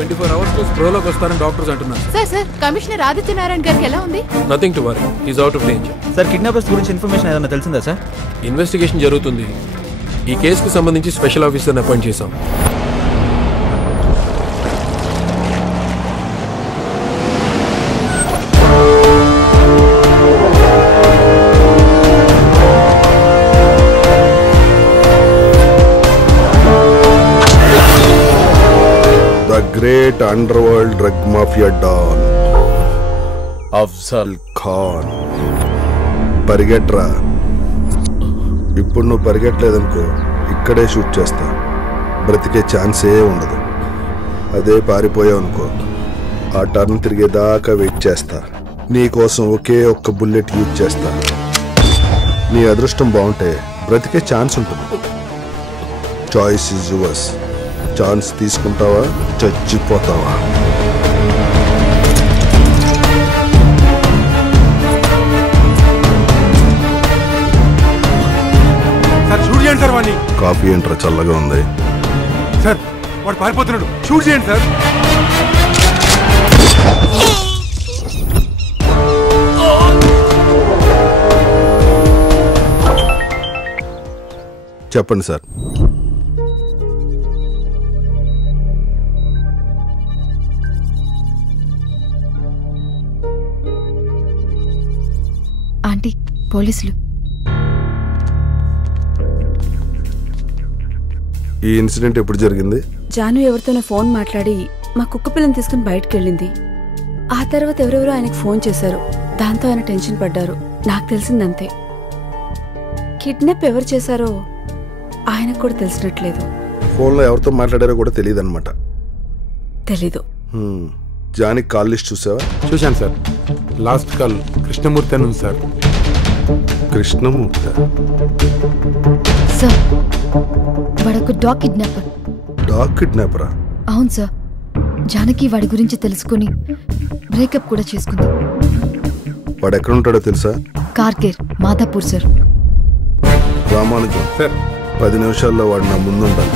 24 hours లో స్ప్రోలోకి వస్తారని doctors అంటున్నారు. సార్ కమిషనర్ ఆదిత్యనారాయణ గారికి ఎలా ఉంది? Nothing to worry, he's out of danger. Sir kidnappers గురించి ఇన్ఫర్మేషన్ ఏదైనా తెలిసిందా సార్? ఇన్వెస్టిగేషన్ జరుగుతుంది. ఈ కేసుకు సంబంధించి స్పెషల్ ఆఫీసర్ని అపాయింట్ చేశాం. Great underworld drug mafia don Afzal Khan. పరిగెట్రా. ఇప్పుడు నువ్వు పరిగెట్టలేదనుకో ఇక్కడే షూట్ చేస్తా. బ్రతికే ఛాన్సే ఉండదు. అదే పారిపోయావు అనుకో ఆ టర్న్ తిరిగేదాకా వెయిట్ చేస్తా. నీకోసం ఒకే ఒక్క బుల్లెట్ యూజ్ చేస్తా. నీ అదృష్టం బాగుంటే బ్రతికే ఛాన్స్ ఉంటుంది. Choice is yours. ఛాన్స్ తీసుకుంటావా చచ్చిపోతావా? సార్ షూట్ చేయండి సార్ వాడిని. కాఫీ ఏంట్రా చల్లగా ఉంది? సార్ వాడు పారిపోతున్నాడు, షూట్ చేయండి సార్. చెప్పండి సార్. ఆంటీ, పోలీసులు. ఈ ఇన్సిడెంట్ ఎప్పుడు జరిగింది? జాను ఎవరితోనో ఫోన్ మాట్లాడి మా కుక్క పిల్లని తీసుకుని బయటకు వెళ్ళింది. ఆ తర్వాత ఎవరెవరో ఆయనకు ఫోన్ చేశారు. దాంతో ఆయన టెన్షన్ పడ్డారు. నాకు తెలిసిందంతే. కిడ్నాప్ ఎవరు చేశారో ఆయనకు కూడా తెలిసినట్లేదు. ఫోన్లో ఎవరితో మాట్లాడారో కూడా తెలియదు అనమాట. తెలీదు. జానికి కాల్ లిస్ట్ చూసావా? చూశాను సార్. లాస్ట్ కాల్ కృష్ణమూర్తి అని ఉంది సార్. కృష్ణమూర్తి సార్, వాడొక డాగ్ కిడ్నాపర్. డాగ్ కిడ్నాపరా? అవును సార్. జానకి వాడి గురించి తెలుసుకుని బ్రేకప్ కూడా చేసుకుంది. వాడు ఎక్కడ ఉంటాడో తెలుసా? కార్కేర్, మాదాపూర్ సార్. రామానుజం సార్, 10 నిమిషాల్లో వాడు నా ముందు ఉండాలి.